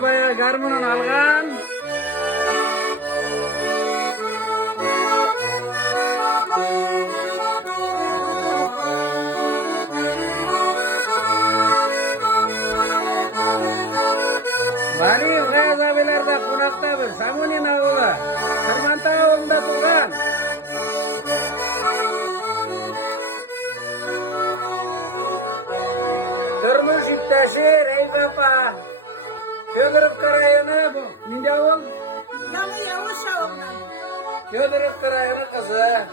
bayağı garmının algan. Bari gaya zabilerde konakta bir samunin ağıla. Kırmanta ağılında turgan. Durmuş ittaşı Reybapa. Fyodorovka rayonu bu. Ninde ağıl? Yalı Yavuz ağıldan. Fyodorovka rayonu kızı.